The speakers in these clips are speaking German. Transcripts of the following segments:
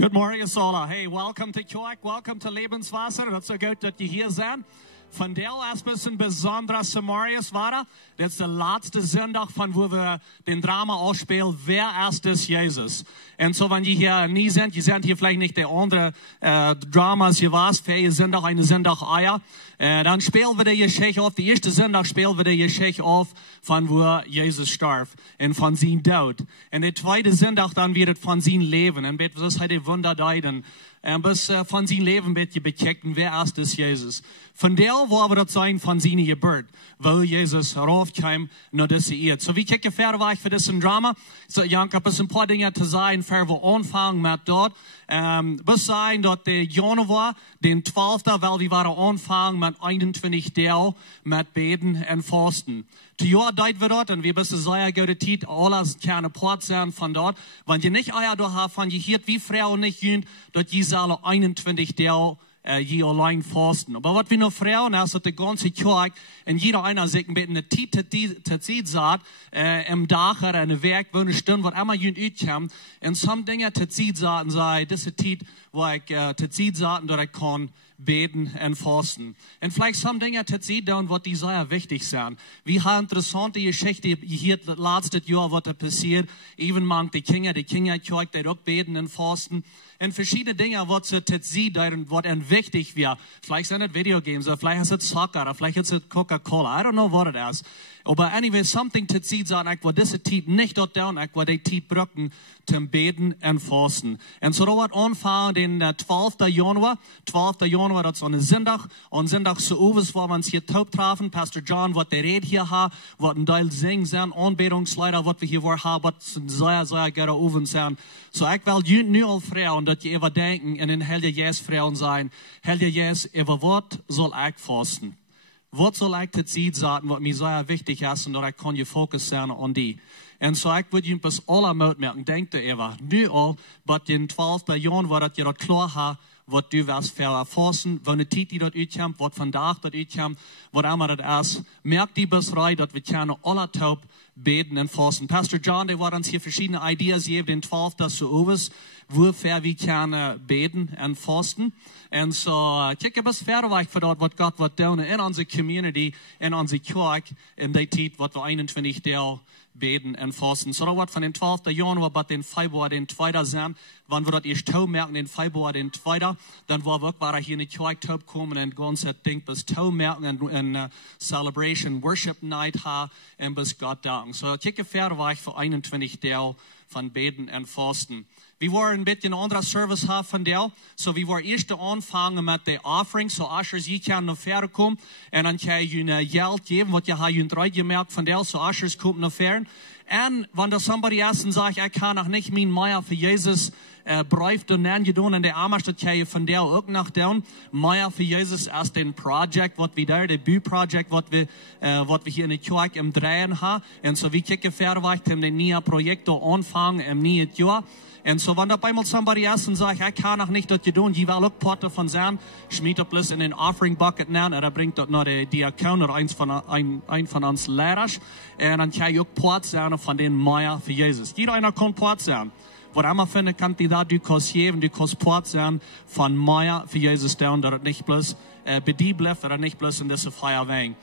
Good morning, Sola. Hey, welcome to Kioik, welcome to Lebenswasser. Het is zo goed dat je hier bent. Vandaag is het een bijzondere Samarias waren. Dit is de laatste zondag van waar we den Drama ausspelen. Wer ist Jezus? En so, wenn je hier nie sind, je sind hier vielleicht nicht der andere Dramas hier was, für je Sonntag eine Sonntag-Eier. Dann spielen wir die Geschichte auf, die erste Sonntag spielen wir die Geschichte auf, von wo Jesus starb und von seinem Tod. Und der zweite Sonntag dann wird es von seinem Leben. Und das ist die Wunderdeuten. Bis von seinem Leben wird je bekennen, wer ist Jesus? Von der wo wir das sein, von seiner Jeburt, weil Jesus raufkam nach dieser Erde. So wie kijken verder weg für diesen Drama. So, ich habe ein paar Dinge zu sagen, für wir anfangen mit dort. Bis sein, dass der Januar, den 12. weil wir waren anfangen mit 21 Tagen mit Beten und Fasten. Zu Jahr deit wir dort und wir bist sehr gute Zeit, alles keine Port sein von dort. Wenn ihr nicht Eier da habt, von ihr hier wie Frau nicht jünt, dort ihr alle 21 Tage je allein fasten. Aber was wir noch Frauen, also die ganze Kirche, und jeder einer sich mit einer Zeit sagt, im Dach oder in der Werk, wo eine Stunde, was immer jünt utkommt, und some Dinge zur Zeit sagen, sei, diese Zeit, wo ich zur Zeit sagen, dass ich kann beten und fasten. Und vielleicht some Dinge zur Zeit tun, was die sehr wichtig sind. Wie eine interessante Geschichte hier letztes Jahr, was da passiert, even man die Kinder Kirche, die auch beten und fasten. Und verschiedene Dinge, was zur Zeit was wichtig wäre. Vielleicht sind es Videogames, oder vielleicht ist es Soccer, oder vielleicht ist es Coca-Cola. I don't know what it is. Aber anyway, something zu sehen, sagen, ich war diese Zeit nicht dort down, ich war die Zeit brücken zum Beten und Fasten. Und so dort anfangen, den 12. Januar. 12. Januar, das ist ein Sonntag. Und Sonntag zu Uwes, wo wir uns hier taub trafen. Pastor John, was der Red hier hat, was ein Teil singen sind, Anbetungsleiter, was wir hier haben, was sehr, sehr gerne Uwen sind. So ich will nu all Frauen, dass ihr immer denken, in den Helge Jes Frauen sein, Helge Jes, über was soll ich fasten? Was soll ich zur Zeit sagen, was mir sehr wichtig ist, und dass ich kann fokussieren an die. Und so ich würde Ihnen bis alle mitmerken, denkt ihr immer, nu all, bei den 12. Januar, dass ihr das klar habt, was du wirst fasten, wenn eine Zeit, die dort utkommt, was von da dort utkommt, was immer das ist, merkt die bis rein, dass wir gerne alle taub beten und fasten. Pastor John, der war uns hier verschiedene Ideen gegeben, den 12. zu Uwes, wofür wir gerne beten und fasten. Und so, kijk bis verder weg für dort, was Gott wird tun in unserer Community, in unserer Kirche, in der Zeit, was wir 21 Tage beten und fasten. So, da wird von den 12. Januar bis den Februar, den 2. sein, wenn wir das erst taub merken, den Februar, den 2., dann war hier in die Kirche taub kommen und ganz Ding bis taub merken und Celebration, Worship Night haben und bis Gott danken. So, kijk verder weg für 21 Tage von beten und fasten. Wir wollen ein bisschen anderer Service haben von der. So, wir wollen erst anfangen mit der Offering. So, Ushers, ihr könnt noch fertig kommen. Und dann kann ich ihnen Geld geben, was ihr habt drei gemerkt von der. So, Ushers kommt noch fertig. Und wenn da somebody ist und sagt, ich kann noch nicht mein Meier für Jesus bräuchte und nennen gedun in der Armerstadt, kann ich von der auch noch down. Meier für Jesus ist den Projekt, was wir da, der Bühnenprojekt, was wir hier in der Kirche im Drehen haben. Und so, wir kicken fertig, um den neuen Projekt anfangen im neuen Jahr. Und so, wenn da bei mal somebody ist und sagt, ich kann noch nicht das tun, die will auch Porte von sein, schmiert das bloß in den Offering Bucket nehmen, oder bringt das noch die Account oder ein von uns Lehrers, und dann kann ich auch Port sein von den Meier für Jesus. Jeder einer kann Port sein. Was immer finde, kann die da, du kannst geben, du kannst Port sein von Meier für Jesus down, dass es nicht bloß bedient bleibt, oder nicht bloß in diese Feierweg.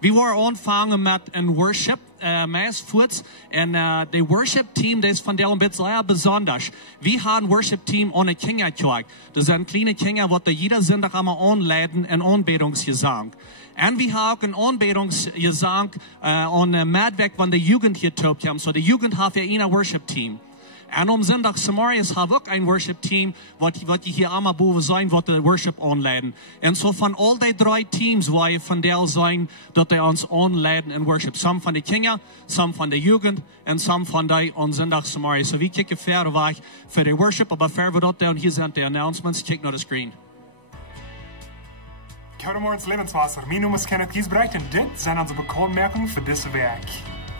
Wir wollen anfangen mit einem Worship, meist kurz. Und das Worship-Team, das ist von der Bitte sehr besonders. Wir haben ein Worship-Team ohne Kinderkirche. Das sind kleine Kinder, die jeder Sonntag einmal anladen in Anbetungsgesang. Und wir haben auch ein Anbetungsgesang und Medwerk, wenn die Jugend hier tobt haben. So, die Jugend hat ja ein Worship-Team. Und Sonntag Samarias haben auch ein Worship-Team, was die hier einmal boven sein, was die Worship anladen. Und so von all die drei Teams, wo ich von der sein, dass die uns anladen in Worship. Some von den Kindern, some von der Jugend, und some von der Sonntag Samarias. So wir kicken fertig weg für die Worship, aber fair wird dort und hier sind die Announcements. Kick noch das Screen. Goedemorgen Lebenswasser. Mijn naam is Kenneth Giesbrecht en dit zijn onze bekonmerkungen für diese Werk.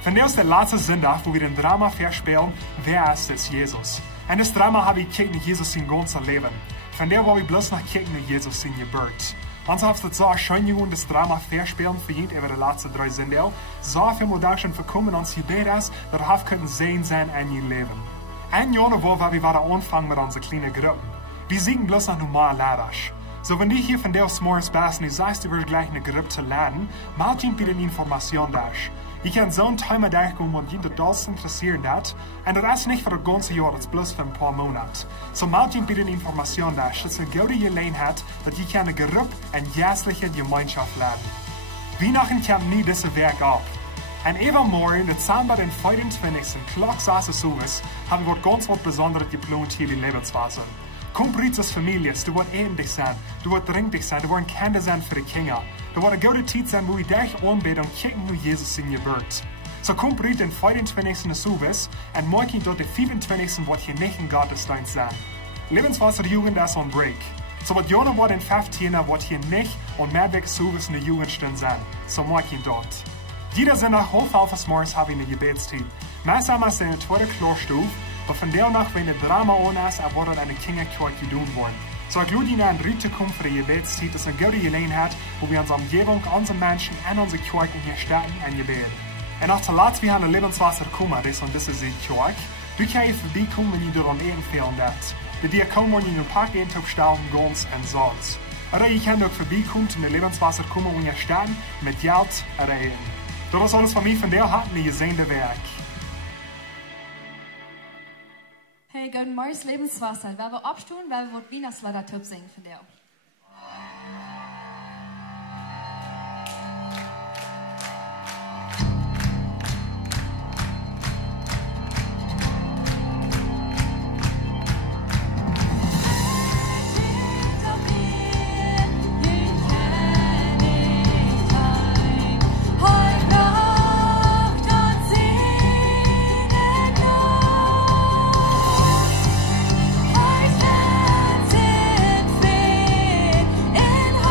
Vandaag is de laatste zondag, wo wir den Drama verspielen, wer ist es Jesus? En das Drama habe ich gekeken naar Jesus in ganzer Leben. Vandaag wil ik bloß noch kijken naar Jesus in Jeburt. Und so hast du so schön geworden, das Drama verspielen für jeden über die letzten 3 Sendungen. So viel Mal schon verkommen uns Gebet ist, dass wir können sehen sein in ihr Leben. Ein Jahr war wir anfangen mit unseren kleinen Gruppen. Wir siegen bloß noch normal Ladasch. So, wenn du hier von der S'mores bist und du sagst, du wirst gleich eine Gruppe zu lernen, mal jemand wieder eine Information da. Ich kann so ein Thema durchkommen und jemand das interessiert hat, und das ist nicht für das ganze Jahr, das ist bloß für ein paar Monate. So, mal jemand wieder eine Information da, dass eine gute Gelegenheit, dass ich eine Gruppe und jährliche Gemeinschaft lernen. Weihnachten kommt nie diese Werk ab. Und übermorgen, Dezember den 25. Klock 6 Uhr, haben wir ganz was Besonderes geplant hier in Lebenswasser. Komm bereits als Familie, du wirst ähnlich sein, du wirst trinklich sein, du wirst Kinder sein für die Kinder. Du wirst eine gute Zeit sein, wo wir dich anbeten und kicken, wie Jesus in Jeburt. So komm bereits den 25. Suvis und morgen dort den 25. wird hier nicht ein Gottesdienst sein. Lebenswasser Jugend ist on break. So wird Jona wird den 15. wird hier nicht und mehrweg Suvis in der Jugendstunde sein. So morgen dort. Jeder sind nach half morgens habe ich eine Gebetszeit. Meistens in der zweiten Klosterstufe. Aber von der nach, wenn der Drama an ist, wird eine Kinderkirche tun wollen. So ich lade Ihnen an, Rüte kommen für die Gebetszeit. Das ist eine gute Gelegenheit, wo wir unsere Umgebung, unsere Menschen und unsere Kirchen hier starten und gebeten. Und auch zuletzt, wir haben ein Lebenswasser kommen, das ist die Kirche. Du kannst hier vorbeikommen, wenn ihr daran empfehlen willst. Die Diakon wollen Ihnen ein paar Eintopfstellen, Gons und Salz. Oder ihr könnt auch vorbeikommen, in der Lebenswasser kommen und hier starten mit Geld oder Ehen. Das ist alles von mir, von der hat mir gesehen der Werk. Hey, guten Morgen, Lebenswasser. Wer wir abstehen, wer wir Weihnachtslieder singen von dir. In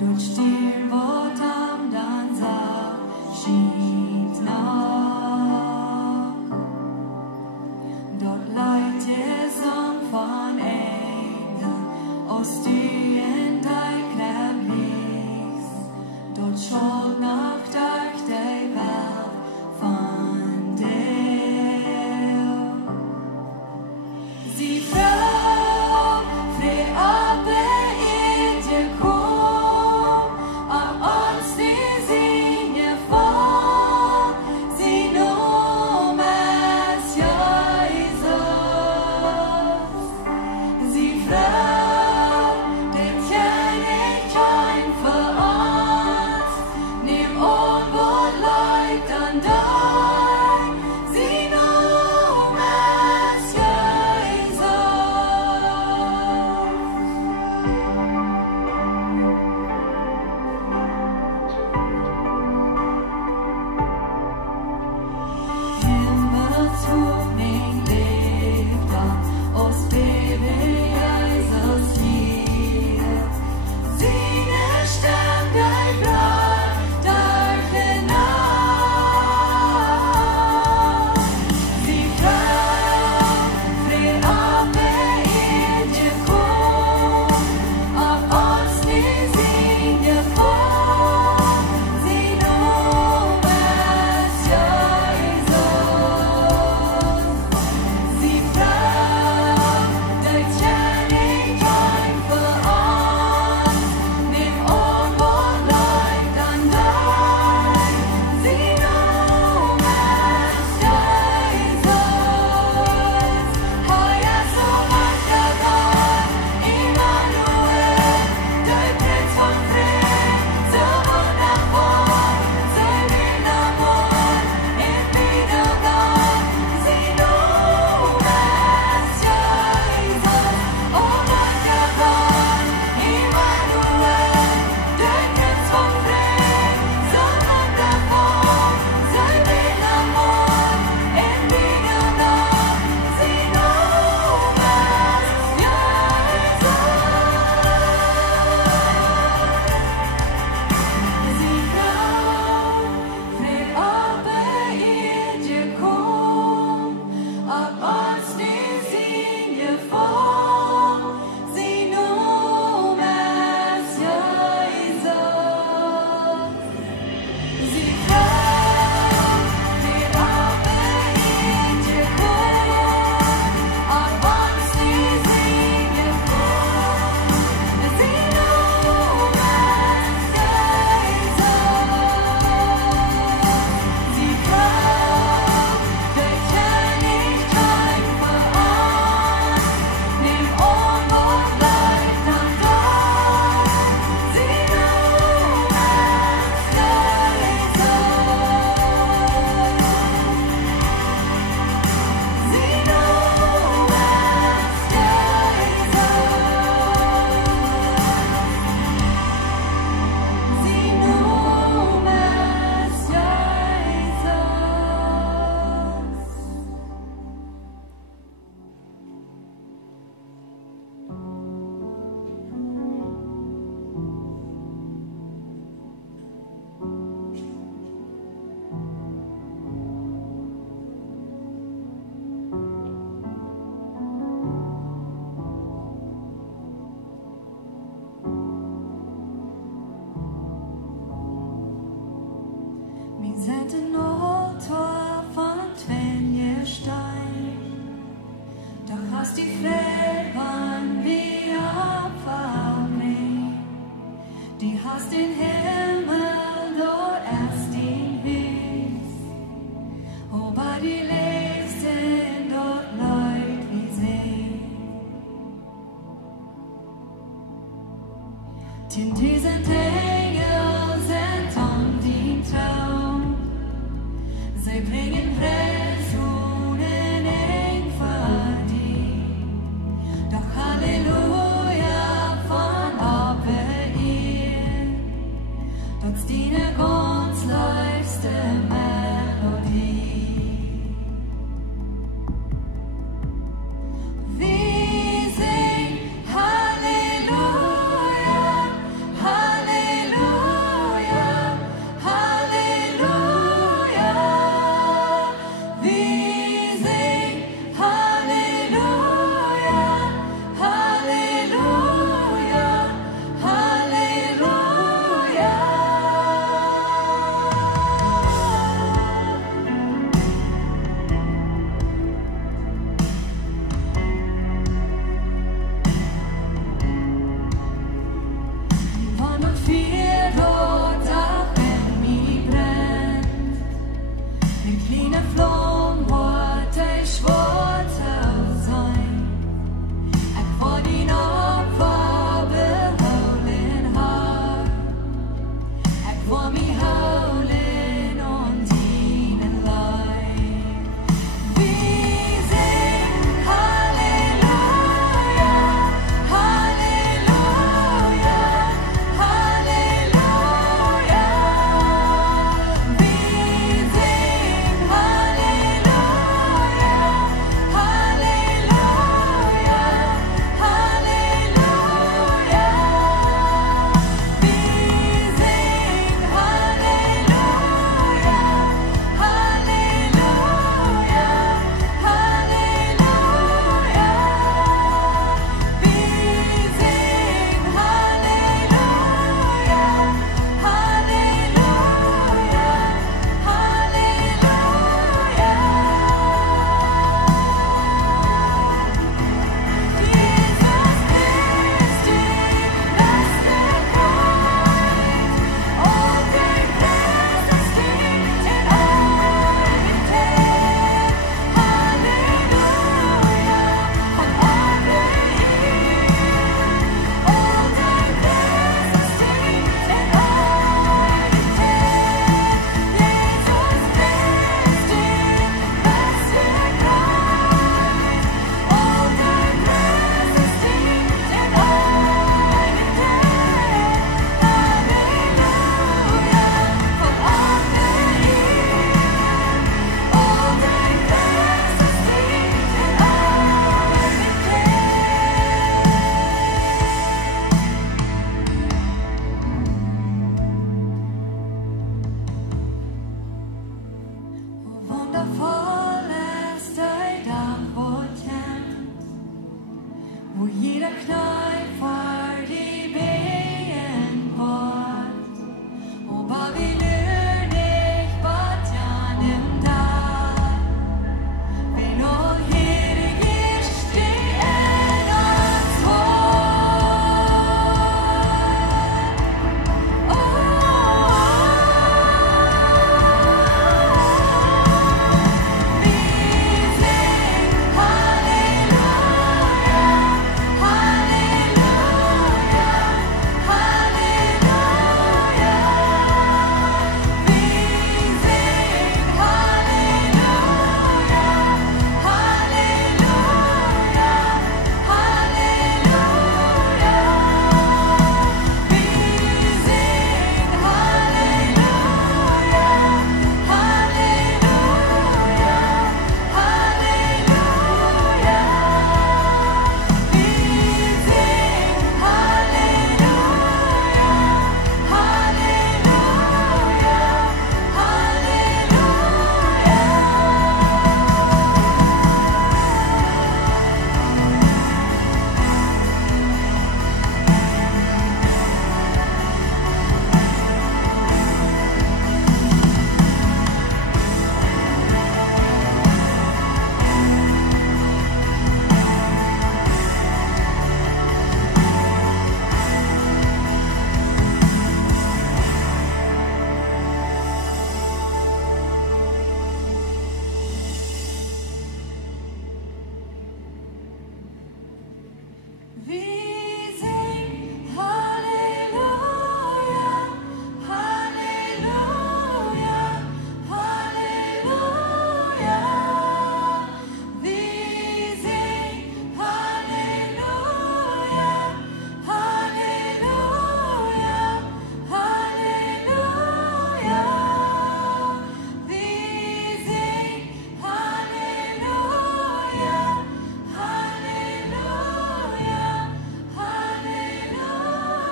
Dort still vårt am dansar skit nach. Dort leit der Song von Engel aus in dein Gräbnis. Dort schaut nach durch die Welt von dir. Sie Frau, frei aber in dir komm, ab uns die Sinne voll, sie nur Jesus. Sie Frau, der König kein für uns, nimm unwohl Leid an dein, sie nur Jesus. Himmelshoch min levda, och spelar Jesus livet. Sine ständer brar, där Sie fram, fred aber in dir komm, ab uns die Sinne voll, sie nur Jesus. Sie fram, der König kein für uns, nimm unwohl Leid an dein, sie nur Jesus. Heuer so wunderbar, Immanuel, der Prinz von Frieden, so wundervoll, so will Amor, im Wiedergang, sie nur Jesus. Oh wunderbar, Immanuel, der Prinz von Frieden, so wundervoll, so will Amor, im Wiedergang, sie nur Jesus. Sie Frau, fred aber in dir komm, ab uns die Sinne voll, sie nur Jesus. Sie Frau, fred aber in dir komm, ab uns die Sinne voll, sie nur Jesus. Sie Frau, der König kein für uns, nimm unwohl Leid an dein, sie nur Jesus. Sie nur Jesus. Sie nur Wir sind ein Tor von Twenjestein, doch hast die Fred wann wir verbringen. Die hast den Himmel dort erst den Wies, aber die Lebsten dort Leut wie See. In diesen Engel sind um die Traum, sie bringen Rettungen eng verdient. Doch Halleluja von Abwehr, dort die ganz leiste Melodie. Wir singen Halleluja, Halleluja.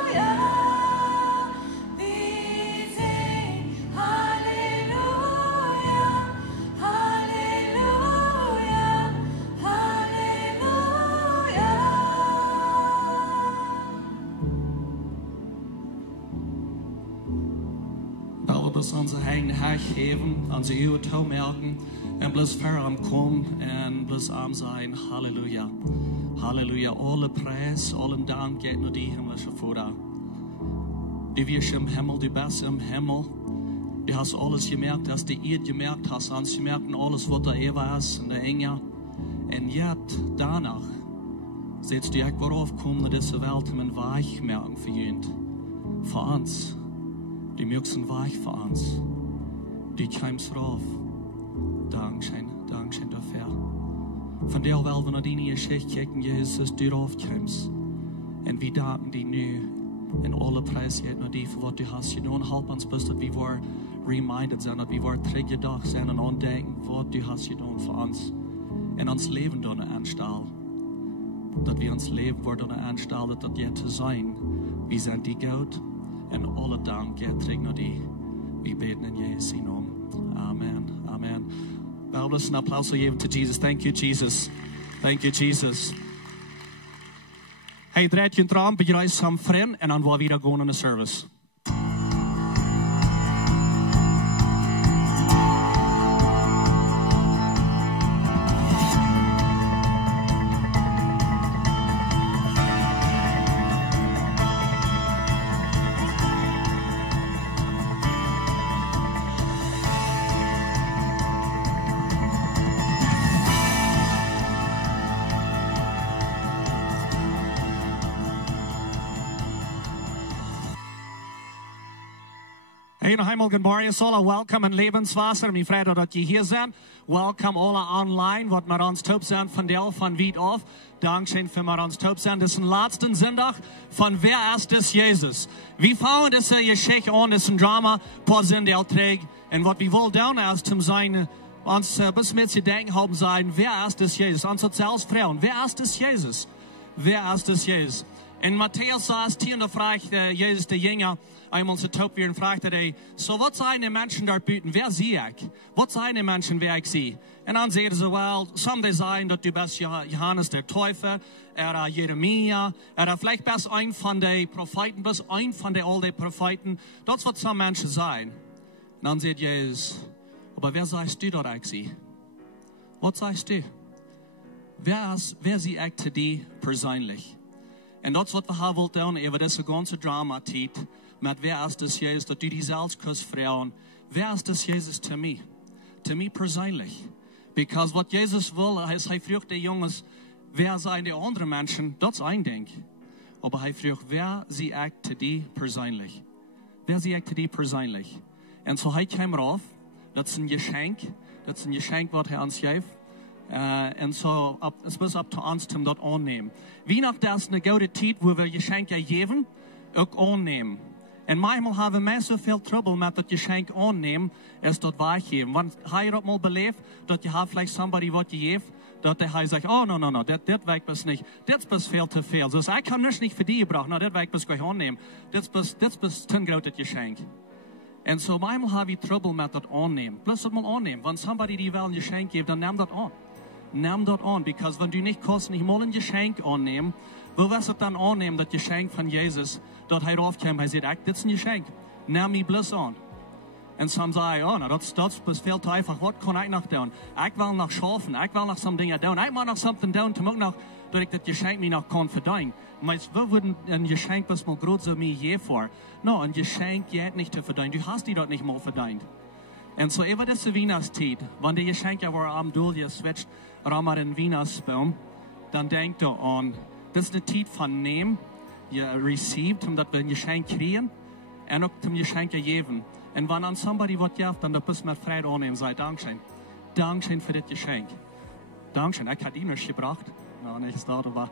Wir singen Halleluja, Halleluja, Halleluja. Dat we onze eigen Herr geven, onze uw toe merken, en bless ver am kom, en bless am zijn. Halleluja. Halleluja. Alle prijs, alle dank geht nur die himmlische Vater. Du wirst im Himmel, du bist im Himmel. Du hast alles gemerkt, hast die Eid gemerkt, hast ans gemerkt, alles, was da Eva ist, in der Engel. Und jetzt, danach, setzt du echt worauf kommen, in diese Welt, um ein Weich merken für ihn. Für uns. Die möchten Weich für uns. Die kommst drauf. Dankeschön dafür. Von der Welt, wenn wir die Geschichte checken, Jesus, du drauf kommst. Und wir danken dir nu. En alle prijs geht nur die für was du hast getan. Help uns, bis dass wir reminded sind, dass wir teruggedacht sind und andenken, was du hast getan für uns. Und uns Leben durch eine Anstalt. Dass wir uns Leben durch eine Anstalt, dass wir zu sein. Wir sind die Gott. Und alle Dank geht zurück nur die. Wir beten in Jesu Namen. Amen. Amen. Well, listen, Applaus geben to Jesus. Thank you, Jesus. Thank you, Jesus. Hey, draait je raam, begrijp sam vriend en dan wil weer gaan in de service. Hey, nog eenmaal goedemorgen alle. Welkom in Lebenswasser. Ik freue dat je hier bent. Welkom alle online, wat maar ons top zijn van deel van Wied af. Dankzij voor maar ons top zijn. Dit is een laatste zondag van Wer ist das Jesus? We vangen deze geschichte aan, dit is een drama, paar zin deel terug. En wat we willen doen is om zijn, ons bis met te denken hebben zijn, wer ist das Jesus? Ons het zelfs vragen, wer ist das Jesus? Wer ist das Jesus? In Matthäus 16, da fragt Jesus de Jünger, einmal zu top weer en vraagt hij, so wat zijn de mensen daar buiten? Wer zie ik? Wat zijn de mensen wer ik zie? En dan zeggen ze, well, some zijn dat du bist Johannes der Täufer, Jeremia, vielleicht best een van de profeten, best een van de al die profeten. Dat is wat some mensen zijn. En dan zegt Jezus, aber wer sagst du dat ik zie? Wat sagst du? Wer zie ik te die persoonlijk? En dat is wat we hebben willen doen over deze ganze drama-tijd. Met wer ist das Jesus, dat du die zelfs kunt vragen. Wer ist das Jesus te mij? Te mij persoonlijk. Because wat Jezus wil, hij vroeg de jongens, wer zijn de andere mensen? Dat is een ding. Maar hij vroeg, wer zie ik te die persoonlijk? Wer zie ik te die persoonlijk? En zo hij kwam erop, dat is een geschenk. Dat is een geschenk wat hij ons geeft. En zo, het is op te ons om dat aannemen. Wie nog dat is een goede tijd, waar we geschenken geven, ook aannemen. En manchmal hebben mensen veel trouble met dat geschenk aannemen, als dat weggeven. Want hij heeft mal beleefd, dat je hebt vielleicht somebody wat je geeft, dat hij zegt, oh no, dit werkt best niet. Dit is veel te veel. Dus ik kan dus niet voor die gebruiken. Nou, dit werkt best gleich aannemen. Dit is best te groot, dat geschenk. En zo manchmal hebben we trouble met dat aannemen. Plus dat mal aannemen. Want somebody die wel een geschenk geeft, dan neem dat aan. Neem dat aan, because wenn du nicht kannst nicht mal ein Geschenk annehmen, wo wirst du dann annehmen, das Geschenk von Jesus, dat hij raufkommt, hij zegt, dit is een geschenk, neem mij bloß aan. En soms zei oh, nou, dat is veel te einfach, wat kan ik nog doen? Ik wil nog schaffen, ik wil nog some dingen doen, ik moet nog something doen, om ook nog, dat ik dat geschenk mij nog kan verdienen. Maar we worden een geschenk, was mal groot zo mij je voor. No, een geschenk je niet te verdienen, du hast die dat niet mal verdient. En zo even deze Weihnachtszeit, wanneer de geschenken worden am Doel geswitcht, rammer in Weihnachtsbaum, dan denk je aan, dat is de tijd van neem, je received, omdat we een geschenk krijgen, en ook om geschenken geven. En wanneer aan somebody wat geeft, dan bist met vrede aannemen, zei dankzij. Dankzij voor dit geschenk. Dankzij, ik had die niet gebracht. Nou, niet dat, maar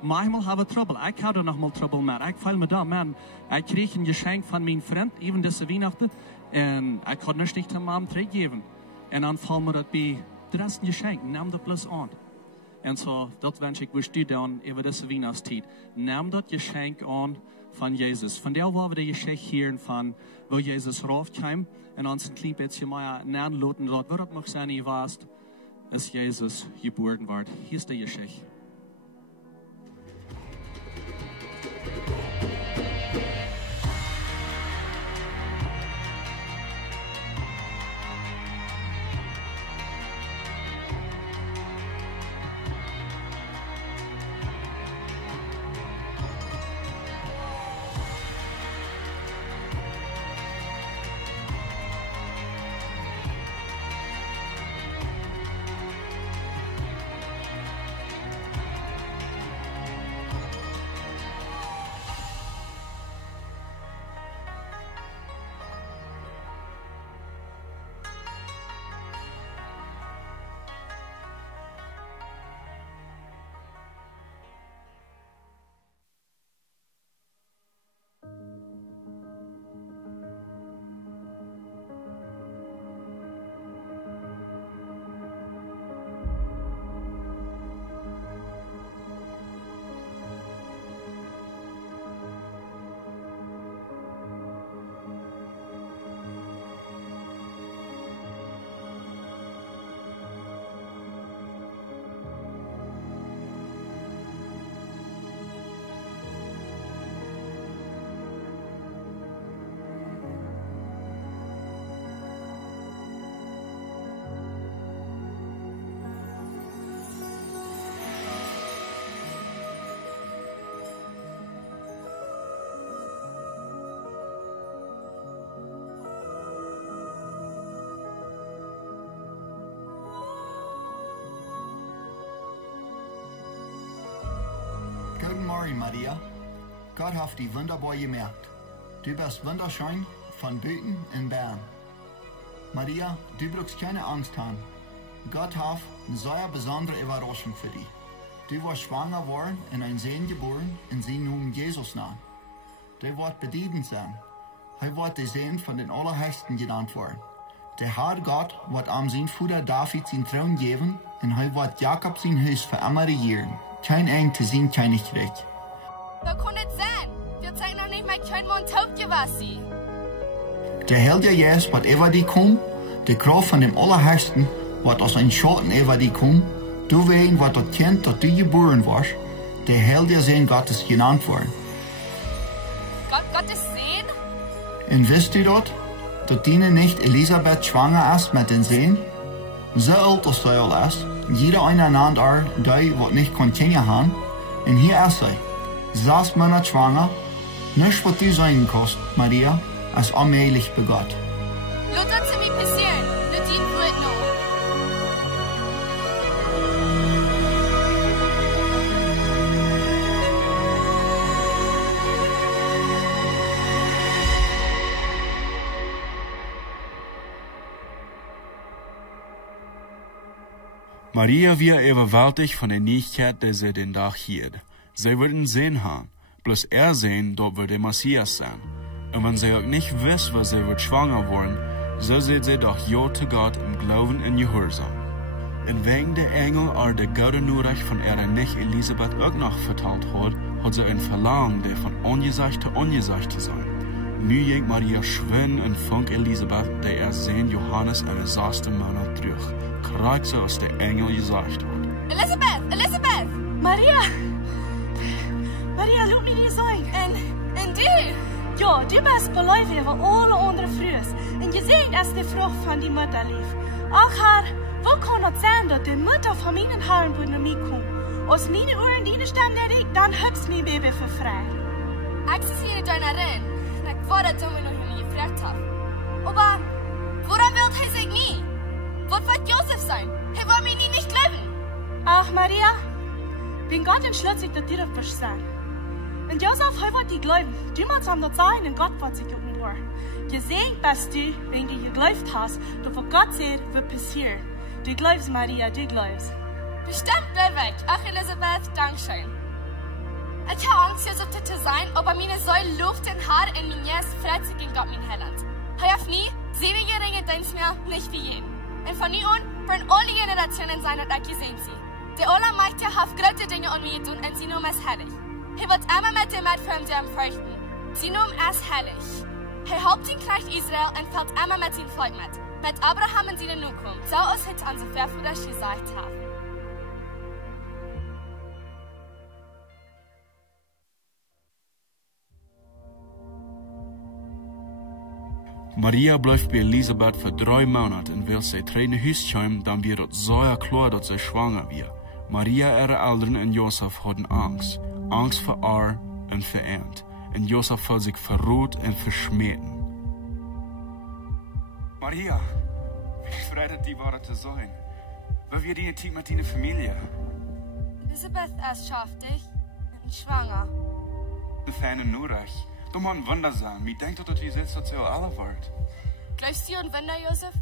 manchmal hebben we trouble. Ik had er nog mal trouble met. Ik val me da, man. Ik kreeg een geschenk van mijn vriend, even deze Weihnachten, en ik kon het niet aan hem teruggeven. En dan val me dat bij, dat is een geschenk, neem dat plus aan. En zo, dat wens ik, wist u dan, over deze Weihnachtstijd. Neem dat geschenk aan, van Jezus. Van der waar we de geschichte hier van, wo Jezus raufkwam en ons een klein beetje meer nadenloten dort, wat het mag zijn, je warst, is Jezus geboren wordt. Hier is de geschichte. Guten Morgen, Maria. Gott hat die wunderbar gemerkt. Du bist wunderschön von Büten in Bern. Maria, du brauchst keine Angst haben. Gott hat eine sehr besondere Überraschung für dich. Du wirst schwanger worden und ein Sohn geboren und sie nun Jesus namen. Der wird bedienend sein. Er wird der Sohn von den Allerhöchsten genannt worden. Der Herr Gott wird am sein Vater David seinen Thron geben und er wird Jakob sein Haus für immer regieren. Kein Ende zu sein Königreich. Dat kon het zijn. Wir zijn nog niet met kein Mond taub gewesen. Der Heilige Jesus wird über die kommen, die Kraft von dem Allerhöchsten wird aus einem Schatten über die kommen, du wegen wird das Kind, das du geboren warst, der Heilige Sohn Gottes genannt worden. Gottes Sehen? Und wisst ihr dort, dass deine nicht Elisabeth schwanger ist mit den Sohn? So alt als sie al ist, jeder einander, die wat nicht kon Kinder haben, und hier ist sie, 6 Monate schwanger, nichts was du sein kannst, Maria, ist allmählich begott. Laat dat ze mij passeren. Dat dien woord nog. Maria war überwältigt von der Neuigkeit, die sie den Tag hielt. Sie würden sehen haben, bloß sehen, dort wird der Messias sein. Und wenn sie auch nicht wissen, was sie wird schwanger worden, so seht sie doch ja zu Gott im Glauben und Gehorsam. Und wegen der Engel oder der gute Nachricht von ihrer nicht Elisabeth auch noch verteilt hat sie ein Verlangen, der von ungesagt zu sein. Nu ging Maria schwingen und funk Elisabeth, der sehen Johannes in der 6. Monat terug. Krijgt ze als der Engel gesagt hat. Elisabeth! Maria! Maria, laat me niet zijn. En du? Ja, du bist beloofd over alle andere vrouwen. En je ziet als de vrouw van die moeder lief. Ach, haar, hoe kan het zijn dat de moeder van mijn haren wordt naar mij komt? Als mijn oren die stem net ik, dan heb mijn baby vervrij. Ik zie je daar naar in. En ik wou dat we nog niet gevraagd hebben. Maar, waarom wil hij zich niet? Wat wird Josef sein? Hij wil mij niet glauben. Ach, Maria, wenn Gott entschlossen sich, dass dir das verstehen. Und Josef, er wird dich glauben. Du musst ihm das sagen und Gott wird sich offenbaren. Gesegnet bist du, wenn du geglaubt hast, dass was Gott sagt, wird passieren. Du glaubst, Maria, du glaubst. Bestimmt bleib weg. Ach, Elisabeth, Dankeschön. Ich habe Angst, Josef zu sein, aber meine Säule Luft in Haar in mein Jes freizig gegen Gott mein Heiland. Er hat nie 7-jährige Dienst mehr, nicht wie jeden. Und von nun an werden alle Generationen sein und ich gesehen sie. Der Allermächtige hat große Dinge an mir tun und sie nur heilig. Er wird immer mit dem Mitfilm, der am fürchten. Sein Name ist heilig. Er hat den Kreis Israel und fällt immer mit seinem Volk mit. Mit Abraham und seinen Nachkommen, so als het an seine Vorväter gesagt haben. Maria bleibt bei Elisabeth für 3 Monate und will sie trainen Huis komen, dann wird het sehr klar, dass sie schwanger wird. Maria, ihre Eltern und Josef hatten Angst. Angst vor haar und für Ernst. Und Josef fühlt sich verrot und verschmäht. Maria, ich freue mich, die Ware zu sein. Weil wir die Zeit mit deiner Familie. Elisabeth ist schaftig und schwanger. De fijne Noorreich. Dat moet een wonder zijn. Wie denkt dat wie zit dat ze alle wordt? Glaubst du an Wunder, Josef?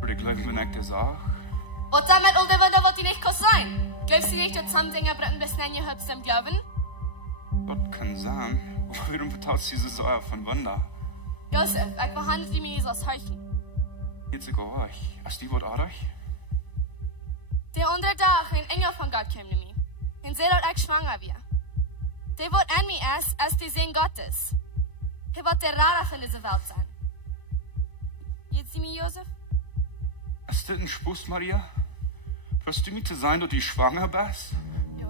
Maar ik geloof me niet dat ook. Was dann mit all der Wunder, was die nicht kann sein? Glaubst du nicht, dass Samdinger Briten bis nach ihr hübsch im Glauben? Dat kan zijn. Waarom vertelt sie so von Wunder? Josef, ich behandle mich Jesus heuchen. Jetzt sogar euch. Als die wordt aardig? Der andere Tag, ein Engel von Gott kam zu mir. Und seh, dass ich schwanger bin. Der wird an mir erst, als die Sinn Gottes. Er wird der Rara von dieser Welt sein. Jetzt sie mir, Josef? Ist das ein Spaß, Maria? Wirst du mir zu sein, dass du schwanger bist? Ja.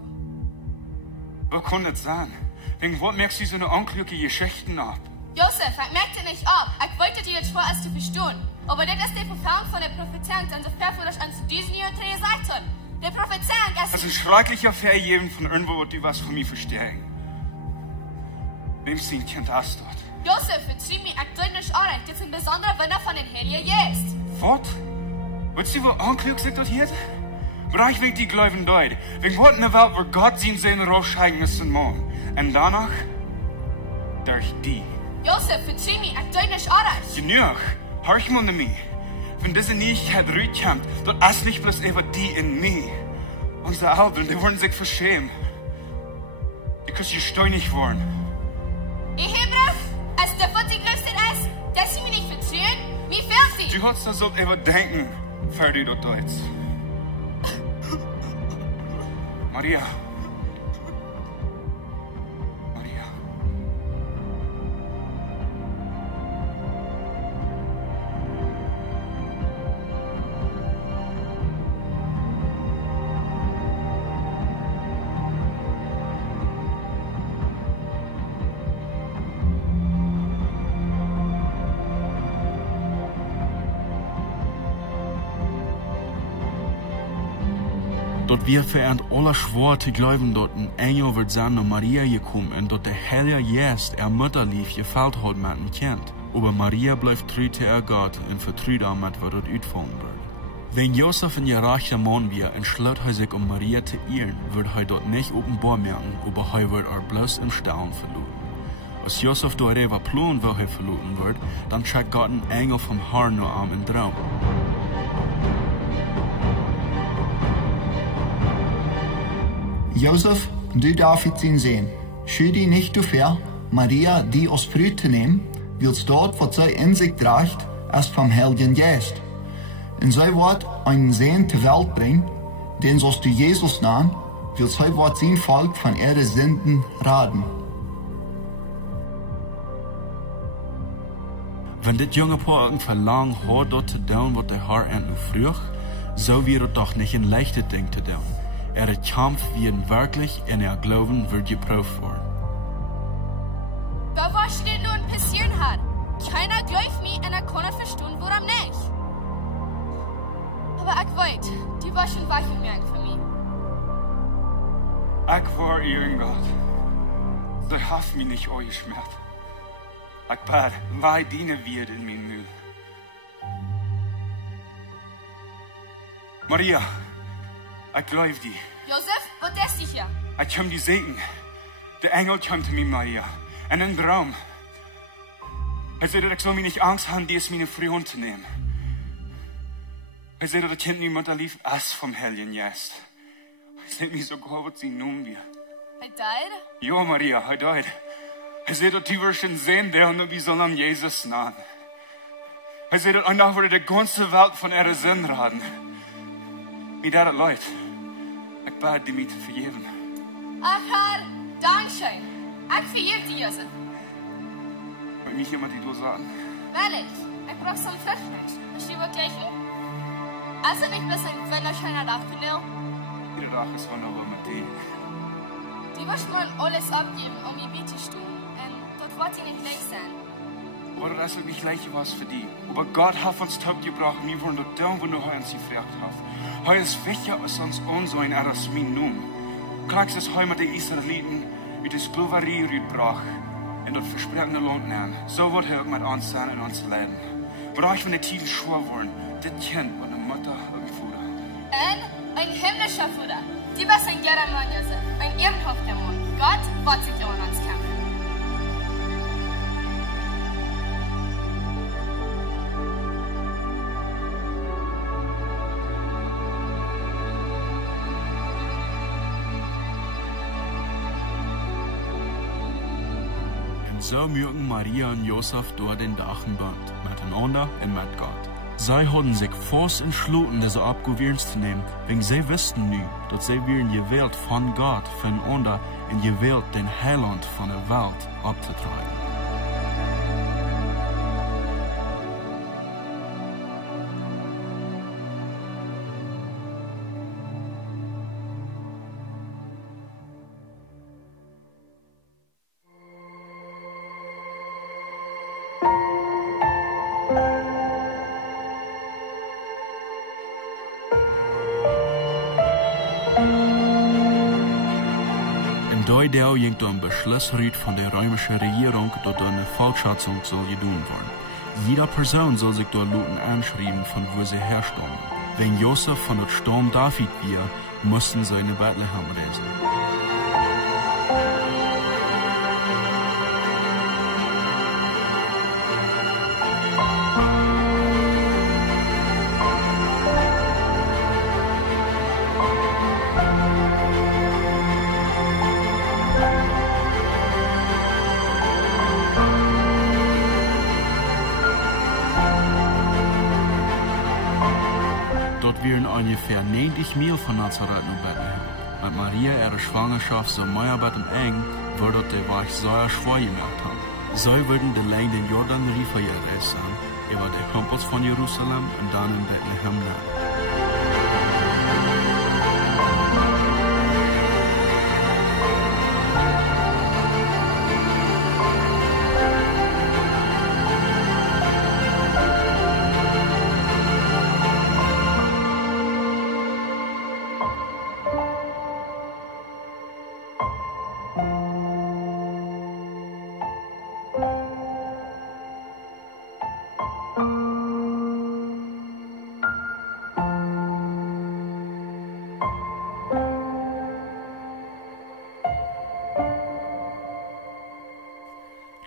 Wo kann das sein? Wegen was merkst du so eine unglückliche Geschichten ab? Josef, ich merkte nicht ab. Ich wollte dir jetzt vor, als zu verstehen. Aber das ist der Verfahren von der Prophezeiung, dann so verführlich an zu diesen Jahren gesagt hat. Der Prophezeiung ist... Das ist ein schrecklicher Vergeben von irgendwo, wo die was von mir verstehen. Wem sie ein Kind hast dort? Josef, vertrieb mich, ich tue nicht an. Das ist ein besonderer Wunder von den Heiligen Geist. Was? Willst du wohl unglücklich dort hier? Aber ich will die Glauben dort. Wegen was in der Welt, wo Gott sein Sehen rausscheigen ist und morgen. Und danach, durch die. Josef, vertrieb mich, ich tue nicht an. Genug, hör ich mal mich. Wenn diese Nichtigkeit rüberkommt, dann ist nicht bloß über die in mir. Unsere Eltern, die würden sich verschämen. Because sie steunig worden. Ich Hebrew, als der von die größte ist, dass sie mich nicht vertrauen, mir fehlt sie. Du hast das so überdenken, fertig dort Deutsch. Maria. Maria. Dort wir verehrt alle schwor zu glauben, dort ein Engel wird sein und Maria gekommen und dort der Heilige Geist Mutterlief gefällt hat mit dem Kind. Aber Maria bleibt treu zu Gott und vertraut damit, was dort utfangen wird. Wenn Josef ein gerechter Mann wird, entschloss er sich, Maria zu ehren, wird er dort nicht offenbar merken, aber er wird bloß im Staunen verloren. Als Josef dort über Plan, wo er verloren wird, dann schickt Gott einen Engel vom Herrn nur an im Traum. Josef, du darfst ihn sehen. Schau dich nicht zu fair, Maria, die aus Früh zu nehmen, willst dort, was sie in sich trägt, erst vom Heiligen Geist. Und sie wird einen Sehen zur Welt bringen, den sollst du Jesus nahen, will sie wird sein Volk von ihren Sünden raten. Wenn dit junge Paar ein Verlangen hat, dort zu tun, was der Herr endlich früh, so wird es doch nicht ein leichtes Ding zu tun. Kampf wird wirklich in Glauben wird geprüft worden. Da was denn nun passieren hat? Keiner glaubt mir und kann verstehen, warum nicht. Aber ich weiß, die war schon weich gemerkt für mich. Ich war ihren Gott. Sie hat mich nicht angeschmerzt. Ich bat, weil dienen wird in mir Mühe. Maria, ich glaube dir. Josef, was ist dich hier? Ich komme die sehen. Der Engel kommt zu mir, Maria. In einem Traum. Er sagt, ich soll mir nicht Angst haben, die es mir früh zu nehmen. Er sagt, das Kind nicht Mutter lief, als vom Heiligen Geist. Er sagt mir sogar, was sie nun wir. Er died? Ja, Maria, er died. Er sagt, dass die wir schon sehen, der und wir sollen an Jesus nahen. Er sagt, dass einer würde die ganze Welt von ihrer Sinn raten. Wie das leid. Ich bete, die mir zu vergeben. Ach, Herr, Dankeschön. Ich vergebe dir, Josef. Wil je niet iemand die loslaten? Wel ich. Ich brauch so ein Fischmensch. Ist die wirklich? Also nicht bis ein wunderschöner Tag, Penel. Jede Dag is wunderbar met die. Die wirst man alles abgeben, um ihr Bier zu tun. Und dort wird sie nicht gleich sein. Aber das ist nicht gleich was für die. Aber Gott hat uns top gebracht, wir wollen dort tun, wo du uns gefragt hast. Hij is wichtiger als ons onzijn er als mijn noem. Krijgt es hij met de Israëlieten uit de Sklaverij uitbracht en dat versprechende land nemen. Zo wordt hij ook met ons zijn en ons leiden. Bereich van de titel schwor worden, dit kind wat de Mutter und Vater. Und ein himmlischer Vater. Die was ein guter Mann, Josef. Ein ehrenhafter Mann. Gott wird sich an uns kämpfen. So mögen Maria und Josef durch den Dachenband, miteinander und mit Gott. Sie hatten sich fast entschlossen, diese Abgewöhnung zu nehmen, wegen sie wussten nu, dass sie wären gewählt von Gott, voneinander und gewählt den Heiland von der Welt abzutreiben. Deu ging ein Beschluss von der römischen Regierung, dass eine Volksschatzung soll gedaan werden. Jeder Person soll sich dort Luten anschreiben, von wo sie herstammen. Wenn Josef von der Stamm David war, mussten sie in Bethlehem reisen. wären ungefähr 90 Mil von Nazareth nach Bethlehem. Mit Maria ihre Schwangerschaft so meilenweit und eng, würde der Weg sehr schwer gemacht haben. Sie würden den Länge den Jordan River gereist sein, über die Campus von Jerusalem und dann in Bethlehem nach.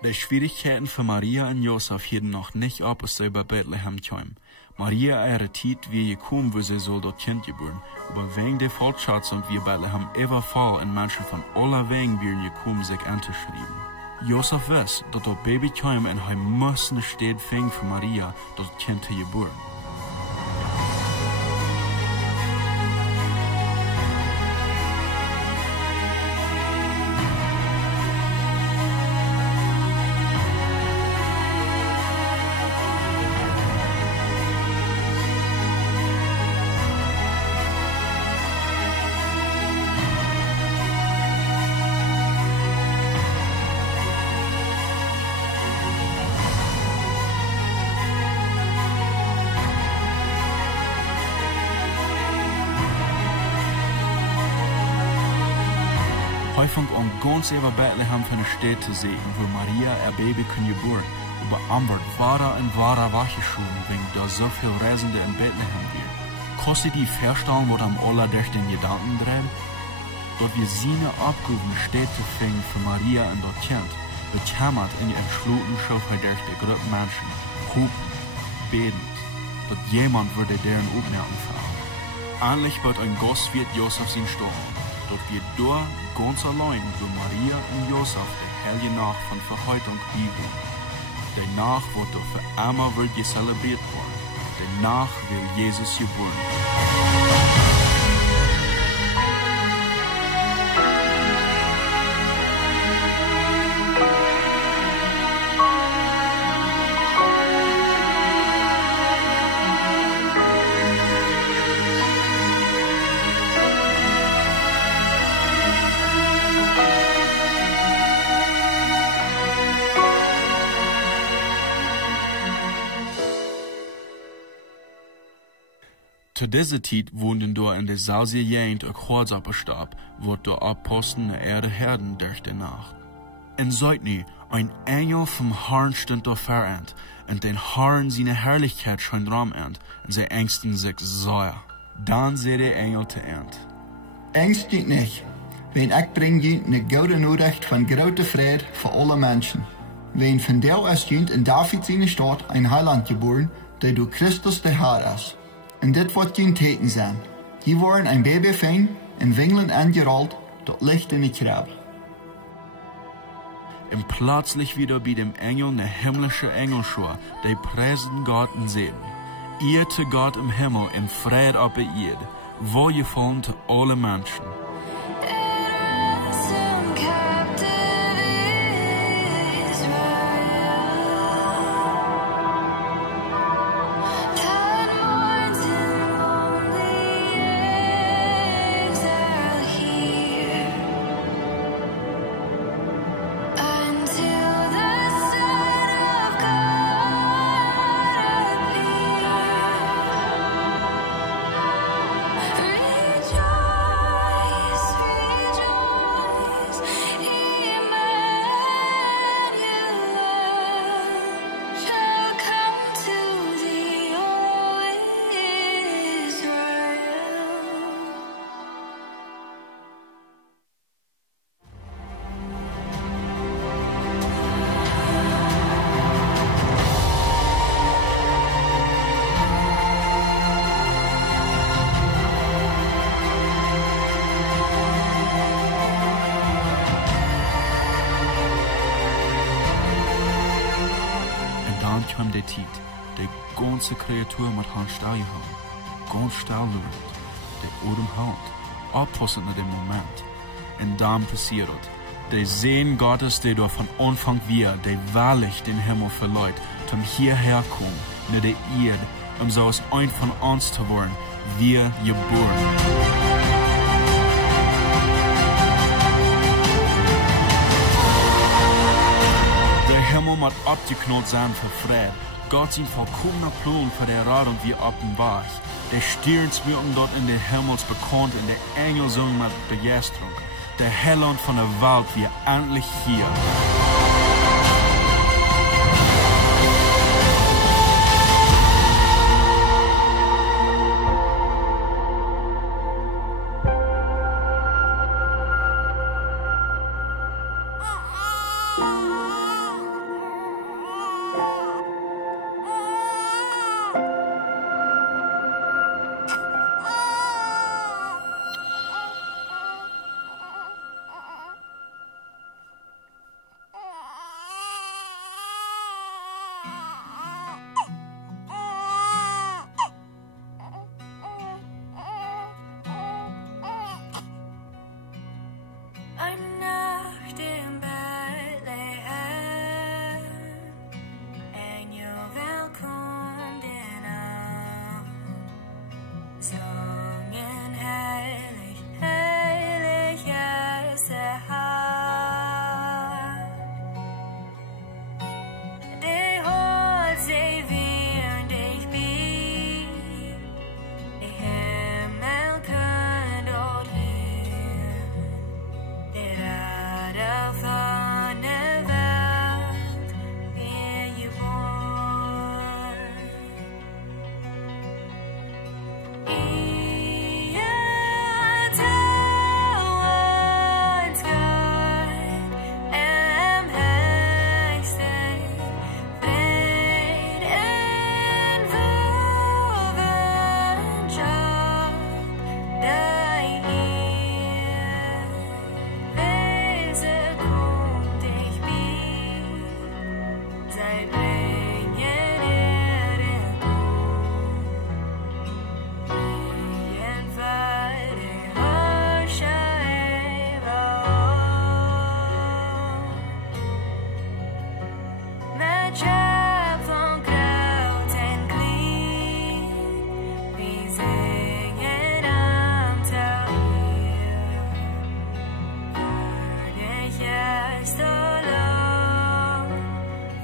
Die Schwierigkeiten für Maria und Josef hielten noch nicht ab, als sie bei Bethlehem kamen. Maria ihre Zeit wie gekommen, wo sie soll dort Kind geboren, aber wegen der Volksschatzung wie Bethlehem ebenfalls und Menschen von aller Wegen wären gekommen, sich anzuschreiben. Josef weiß, dass das Baby kam und er muss nicht stehen fing für Maria, das Kind zu geboren. Häufig an ganz über Bethlehem von der Stadt zu sehen, wo Maria ihr Baby geboren, aber Ambert wahrer und wahrer wachgeschoben, wegen da so viel Reisende in Bethlehem wir. Kostet die verstehen, was am aller durch den Gedanken drehen? Dort wir seine abgehoben Städte fingen für Maria und dort Kind, bekämmert in die entschlossene Schafheit durch die Gruppe Menschen, hupen, betend, dass jemand würde deren Aufmerksamkeit fahren. Endlich wird ein Gastwirt Josef sein Sturm. Dort wir dort ganz allein, wo Maria und Josef die heilige Nacht von Verheitung üben. Die Nacht wird doch für immer gezelebriert worden. Die Nacht will Jesus geboren. Zu dieser Zeit woonden dort in derselben Gegend ein Kreuzapperstab, wo der Apostel der Erde herden durch die Nacht. Und seid nu, ein Engel vom Herrn stund dort verend, und den Herrn seine Herrlichkeit scheint ramend, und sie ängsten sich sehr. Dann seht der Engel zu End. Ängstigt nicht, wenn ich bring jent eine gute Nachricht von großer Friede für alle Menschen. Wenn von der ist jent in David seine Stadt ein Heiland geboren, der durch Christus der Herr ist. Und dit wird jent Täten sein. Die waren ein Baby fein, in Wingeln angerollt, dort liegt in die Krab. Und plötzlich wieder bei dem Engel eine himmlische Engelschar, die preisen Gott und sehen. Ihr zu Gott im Himmel, im Fried auf der Erde, wohlgefallen zu alle Menschen. Kwam die Zeit, die ganze Kreatur mit Hand steil gehauen, ganz steil wird, die Odem houdt, oppassend nach dem Moment. Und dann passiert es. Die Sehen Gottes, die da von Anfang wir, die wahrlich den Himmel verleiht, zum hierher kommen, nach der Erde, so als ein von uns zu werden, wir geboren. Himmel moet abgeknot zijn voor Fried. Gott zijn vollkommener Plan für der Rat und wir offenbart. Der Stirnswirken dort in der Himmels bekannt und der Engel singen mit Begeisterung. Der Heiland von der Welt wir endlich hier.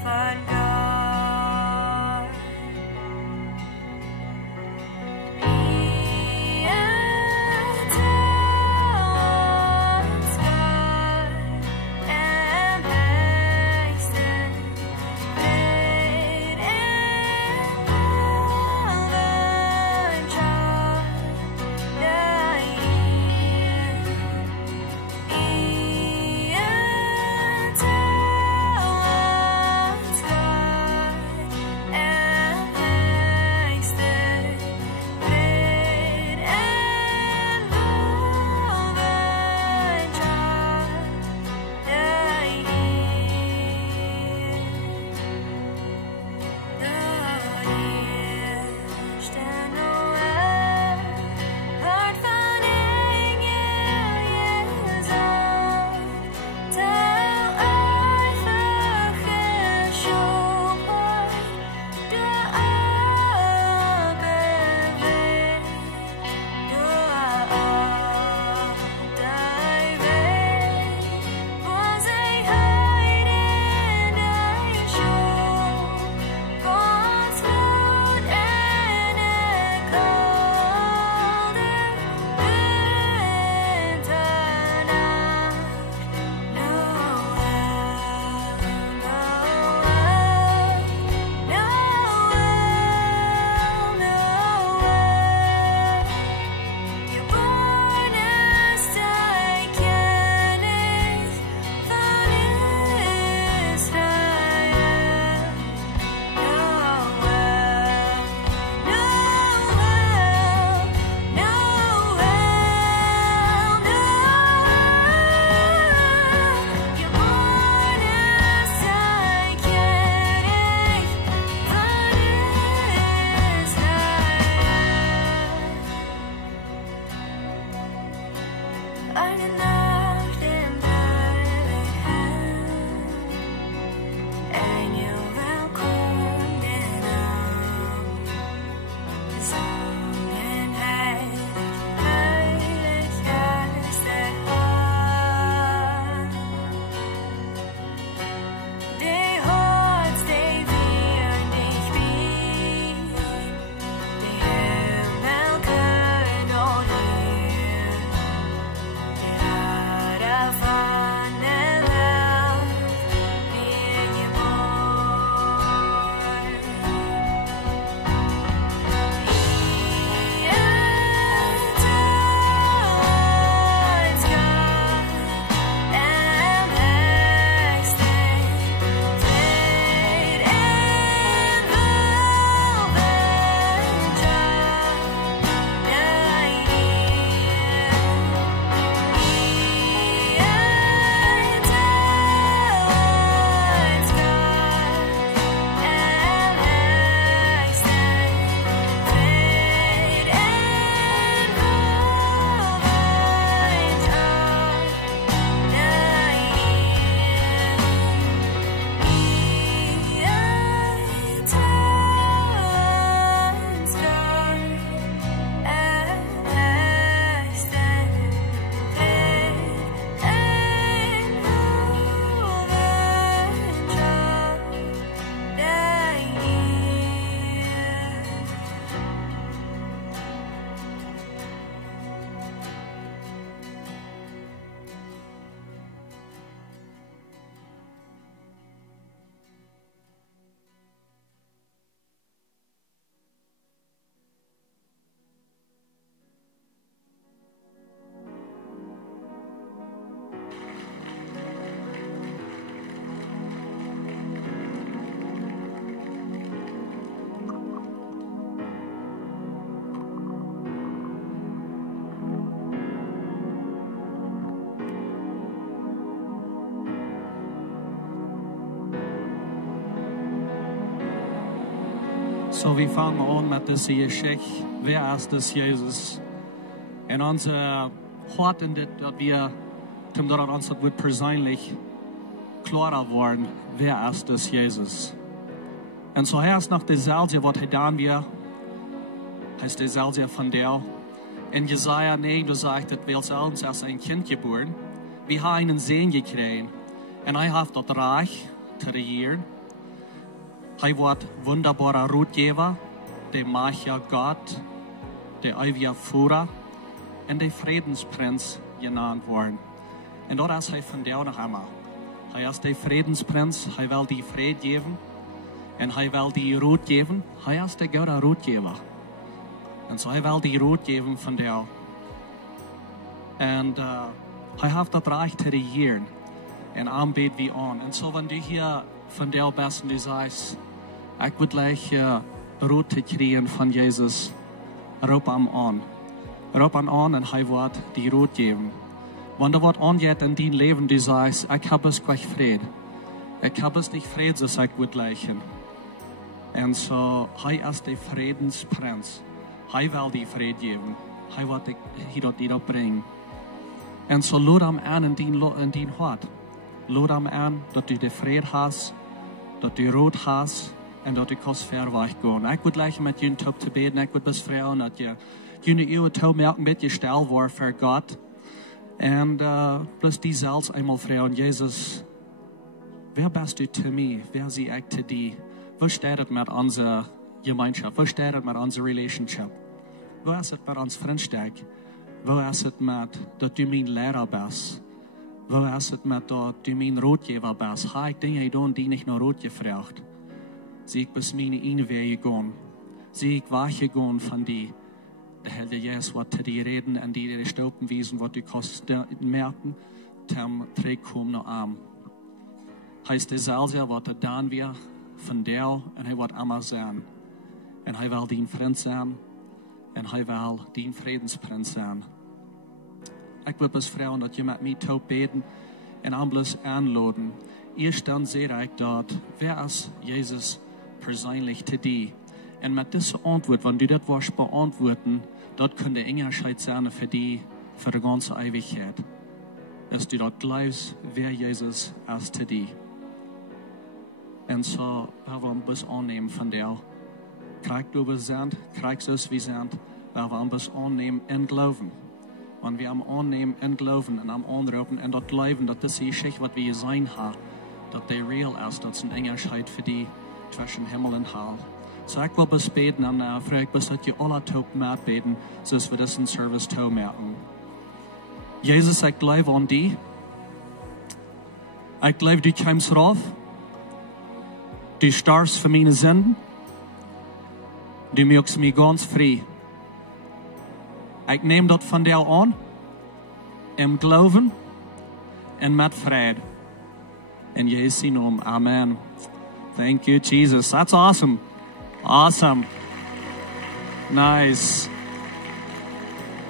Von Gott. So, wir fangen an mit dieser Geschichte. Wer ist das Jesus? Und unser Hort in das, dass wir, dass uns das wird persönlich klarer worden, wer ist das Jesus? Und so heißt noch der Salze, was getan wir, heißt der Salze von der. In Jesaja 9, du sagst, dass wir uns als ein Kind geboren. Wir haben einen Segen gekriegt. Und er hat das Reich zu regieren. Er wird wunderbarer Ratgeber, der mächtige Gott, der ewige Führer und der Friedensprinz genannt worden. Und das ist er von der noch einmal. Er ist der Friedensprinz, er will die Friede geben und er will die Ruhe geben. Er ist der gute Ratgeber. Und so er will die Ruhe geben von der. Und er hat das Reich zu regieren. Und anbeten wie an. Und so wenn du hier von der bist und du sagst, ich würde gleich Ruhe kriegen von Jesus, ruf ihn an. Ruf ihn an und er wird die Ruhe geben. Wenn du was angeht in dein Leben, du sagst, ich habe es gleich Frieden. Ich habe es nicht Frieden, so sagt gut gleichen. Und so, er ist der Friedensprinz. Er will die Frieden geben. Er wird dich hier bringen. Und so, lad ihn an in dein Hart. Lad ihn an, dass du die Frieden hast, dass du Ruhe hast und dass du kannst verweicht gehen. Ich würde gleich mit ihnen zu beten. Ich würde das fragen, dass ihre Tau merken, mit gestellt war für Gott. Und bloß die selbst einmal fragen, Jesus, wer bist du zu mir? Wer sie ich zu dir? Wo steht es mit unserer Gemeinschaft? Wo steht es mit unserer Relationship? Wo ist es mit unserer Freundschaft? Wo ist es mit, dass du mein Lehrer bist? Wo ist es mit, dass du mein Ratgeber bist? Ich denke, die nicht nur Rat gefragt. Sie ich bis meine Wege gehen. Sie ich weiche gehen von dir. Der Herr Jesus wird zu dir reden und dir die Stauben wiesen, was du kannst merken, zum Trägkommen noch arm. Heißt der Salzer, was er dann wir von der und er wird immer sein. Und er will dein Freund sein und er will dein Friedensprinz sein. Ich würde bis fragen, dass ihr mit mir taub beten und alles anladen. Erst dann sehe ich dort, wer ist Jesus persönlich zu dir? Und mit dieser Antwort, wenn du das willst beantworten, dort könnte Engerscheid sein für die, für die ganze Ewigkeit. Dass du dort glaubst, wer Jesus ist zu dir. Und so, wenn wir ein bisschen annehmen von der, kriegst du was sind, kriegst du es wie sind, wenn wir ein bisschen annehmen und glauben. Wenn wir am annehmen und glauben und am anrufen und dort glauben, dass das die Geschichte, was wir sein haben, dass der real ist, dass ein Engerscheid für die zwischen Himmel und Hell. So ich will bis beten und frage ich bis, dass ihr alle taub mitbeten, so dass wir das in Service taub merken. Jesus, ich glaube an dich. Ich glaube, du kommst rauf. Du starrst für meine Sünden. Du machst mich ganz frei. Ich nehme das von dir an, im Glauben und mit Frieden. In Jesu Namen. Amen. Thank you, Jesus. That's awesome. Awesome. Nice.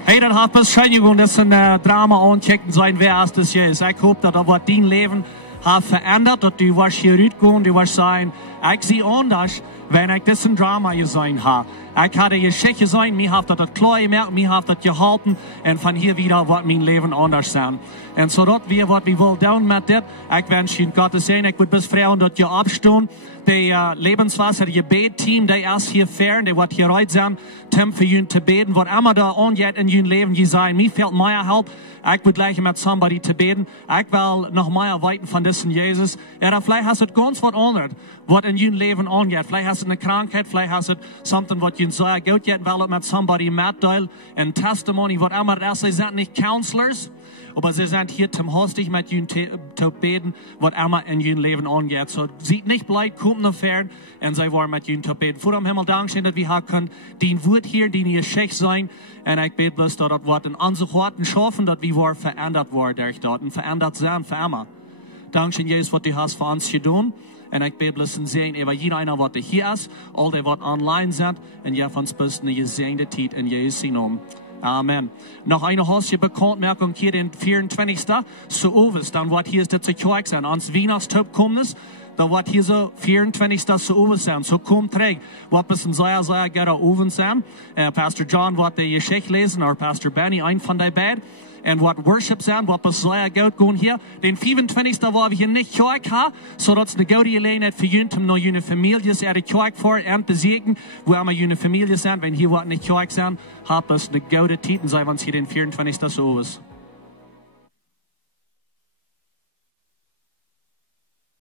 Hey, das hat Beschädigung, das ist ein Drama anchecken sein, wer ist das Jesus. Ich hoffe, dass das dein Leben hat verändert, dass du wirst hier rausgehen, du wirst sein, ich sehe anders, wenn ich das ein Drama gesehen habe. Ich hatte Geschichte gesehen, mir hat das klar gemerkt, mir hat das gehalten, und von hier wieder wird mein Leben anders sein. Und so dort wir, was wir wollen tun mit das, ich wünsche Ihnen Gottes Segen, ich würde bis fragen, dass ihr abstehen, der Lebenswasser, der Gebet-Team, der erst hier fern, der wird hier rein sein, Tim für ihn zu beten, was immer da angeht in ihrem Leben, die sagen, mir fehlt mehr Help, ich würde gleich mit somebody zu beten, ich will noch mehr erweitern von diesem Jesus, oder vielleicht hast du ganz was anderes, was in ihrem Leben angeht, vielleicht hast du eine Krankheit, vielleicht hast du something, was you sagen, gut geht, weil mit somebody mitteilen, ein Testimony, was immer das ist, sie sind nicht Counselors, aber sie sind hier zum Hostig mit ihnen zu beten, was immer in ihrem Leben angeht. So, sieht nicht bleibt, kommt nach fern, und sie wollen mit ihnen zu beten. Vor dem Himmel Dankeschön, dass wir hier können, den Wort hier, den ihr Schicht sein, und ich bete bloß, dass das Wort in unsere Worten schaffen, dass wir verändert worden durch dort, und verändert sein für immer. Dankeschön, Jesus, was du hast für uns getan. Und ich bete bloß ein Segen über jeden einer, was hier ist, all die, was online sind, und ja, von uns bis eine gesegnete Zeit in Jesu Namen. Amen. Noch eine hostige Bekanntmerkung hier, den 24. So Ovis, dann wird hier ist der Zeug sein. Ans Weihnachtstop kommen, da wird hier so 24. so oben sein. So kommt träg, wat bis ein sehr, sehr guter oben sein. Pastor John wird die Geschichte lesen, oder Pastor Benny, ein von der beiden. Und wat Worship sein, wat bis sehr gut gehen hier. Den 25. war wir hier nicht Kirche haben, so dass eine gute Gelegenheit für jene, noch jene Familie ist, die Kirche vor und besiegen, wo wir jene Familie sind, wenn hier wat nicht Kirche sind, hat es eine gute Zeit, sei wenn es hier den 24. so ist.